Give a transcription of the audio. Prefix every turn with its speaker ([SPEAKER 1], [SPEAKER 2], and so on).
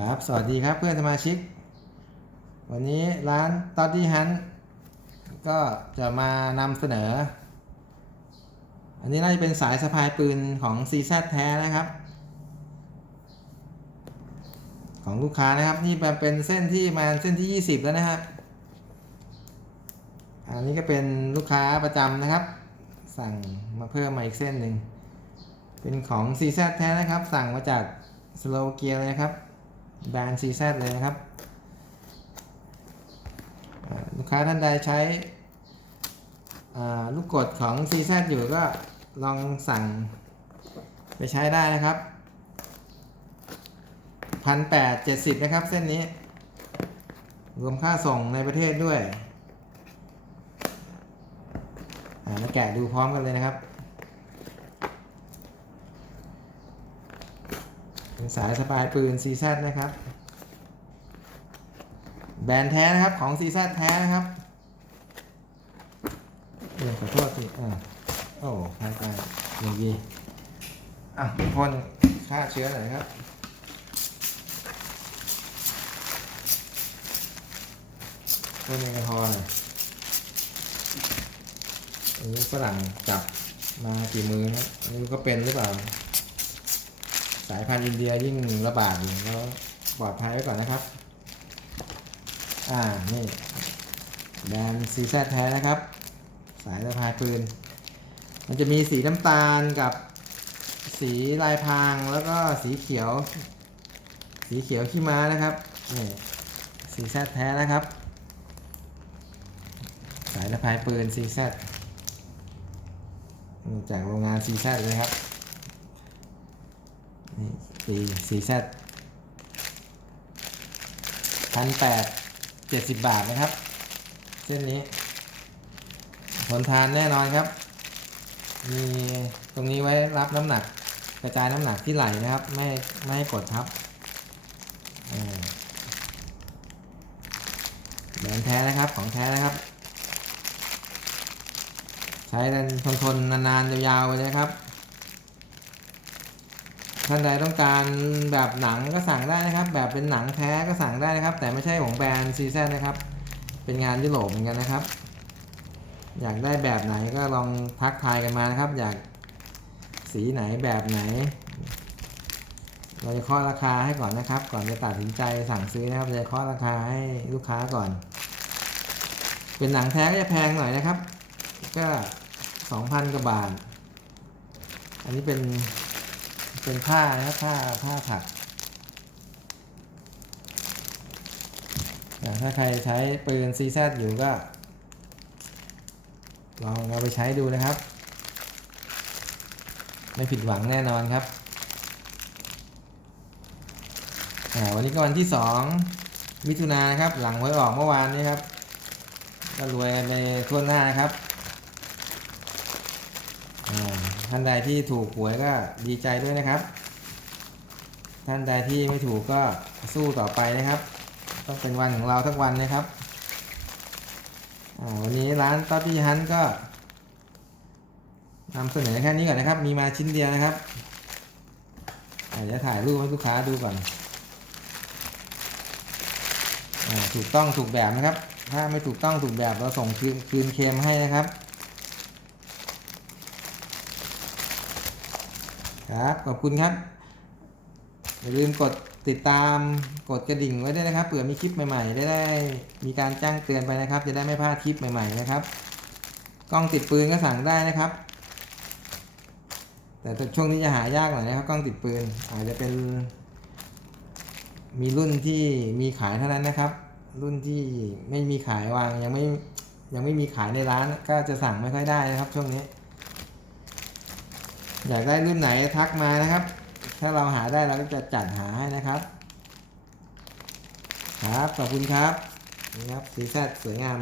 [SPEAKER 1] ครับ สวัสดีครับเพื่อนสมาชิก วันนี้ร้านตอ d ดี้ฮันก็จะมานำเสนอ อันนี้น่าจะเป็นสายสะพายปืนของ CZ แท้นะครับ ของลูกค้านะครับ นี่เป็นเส้นที่มาเส้นที่ 20 แล้วนะครับ อันนี้ก็เป็นลูกค้าประจำนะครับ สั่งมาเพิ่มมาอีกเส้นหนึ่ง เป็นของ CZ แท้นะครับ สั่งมาจากสโลเกียเลยนะครับ แบรนด์ CZ เลยนะครับลูกค้าท่านใดใช้ลูกกดของ CZ อยู่ก็ลองสั่งไปใช้ได้นะครับพันแปดเจ็ดสิบนะครับ เส้นนี้ รวมค่าส่งในประเทศด้วยมาแกะดูพร้อมกันเลยนะครับ เป็นสายสปายปืน CZ นะครับ แบรนด์แท้นะครับ ของ CZ แท้นะครับเดี๋ยวขอโทษทีอ่าโอ้พายไปอย่างดีอะทุกคนฆ่าเชื้อหน่อยครับพ่นแอลกอฮอล์หน่อยอันนี้ฝรั่งจับมากี่มือนะไม่รู้ก็เป็นหรือเปล่า สายพันธุ์อินเดียยิ่งระบาดอยู่แล้วปลอดภัยไว้ก่อนนะครับ อ่า นี่แบรนด์ซีแซแท้นะครับ สายสะพายปืน มันจะมีสีน้ำตาลกับสีลายพรางแล้วก็สีเขียว สีเขียวขี้ม้านะครับนี่ซีแซแท้นะครับ สายสะพายปืนซีแซจากโรงงานซีแซเลยครับ นี่สีสีแซดพันแปดเจ็ดสิบบาทนะครับ เส้นนี้ทนทานแน่นอนครับ มีตรงนี้ไว้รับน้ำหนัก กระจายน้ำหนักที่ไหลนะครับ ไม่ไม่ให้กดทับอ่าแบรนด์แท้นะครับของแท้นะครับ ใช้กันทนทนๆนานๆยาวๆไปเลยครับ ท่านใดต้องการแบบหนังก็สั่งได้นะครับ แบบเป็นหนังแท้ก็สั่งได้นะครับ แต่ไม่ใช่ของแบรนด์ซีแซนนะครับ เป็นงานยุโรปเหมือนกันนะครับ อยากได้แบบไหนก็ลองทักทายกันมานะครับ อยากสีไหนแบบไหน เราจะเคาะราคาให้ก่อนนะครับ ก่อนจะตัดสินใจสั่งซื้อนะครับจะเคาะราคาให้ลูกค้าก่อน เป็นหนังแท้ก็จะแพงหน่อยนะครับ ก็ 2,000กว่าบาท อันนี้เป็น เป็นผ้านะครับผ้าผ้าถักถ้าใครใช้ปืน CZ อยู่ก็ ลองเอาไปใช้ดูนะครับ ไม่ผิดหวังแน่นอนครับวันนี้ก็วันที่ 2 มิถุนายนครับ หลังหวยออกเมื่อวานนี้ครับ ก็รวยไปทั่วหน้าครับ ท่านใดที่ถูกหวยก็ดีใจด้วยนะครับ ท่านใดที่ไม่ถูกก็สู้ต่อไปนะครับ ต้องเป็นวันของเราทั้งวันนะครับวันนี้ร้านต๊อปปี้ฮันก็นำเสนอแค่นี้ก่อนนะครับ มีมาชิ้นเดียวนะครับอาจจะถ่ายรูปให้ลูกค้าดูก่อนอถูกต้องถูกแบบนะครับ ถ้าไม่ถูกต้องถูกแบบเราส่งคืนคืนเคมให้นะครับ ครับขอบคุณครับ อย่าลืมกดติดตามกดกระดิ่งไว้ด้วยนะครับเผื่อมีคลิปใหม่ๆ ได้ได้มีการแจ้งเตือนไปนะครับ จะได้ไม่พลาดคลิปใหม่ๆนะครับ กล้องติดปืนก็สั่งได้นะครับ แต่ช่วงนี้จะหายากหน่อยนะครับกล้องติดปืนอาจจะเป็น มีรุ่นที่มีขายเท่านั้นนะครับ รุ่นที่ไม่มีขายวางยังไม่ยังไม่มีขายในร้านก็จะสั่งไม่ค่อยได้นะครับ ช่วงนี้ อยากได้รุ่นไหนทักมานะครับ ถ้าเราหาได้เราก็จะจัดหาให้นะครับ ครับ ขอบคุณครับ นี่ครับสีแซดสวยงาม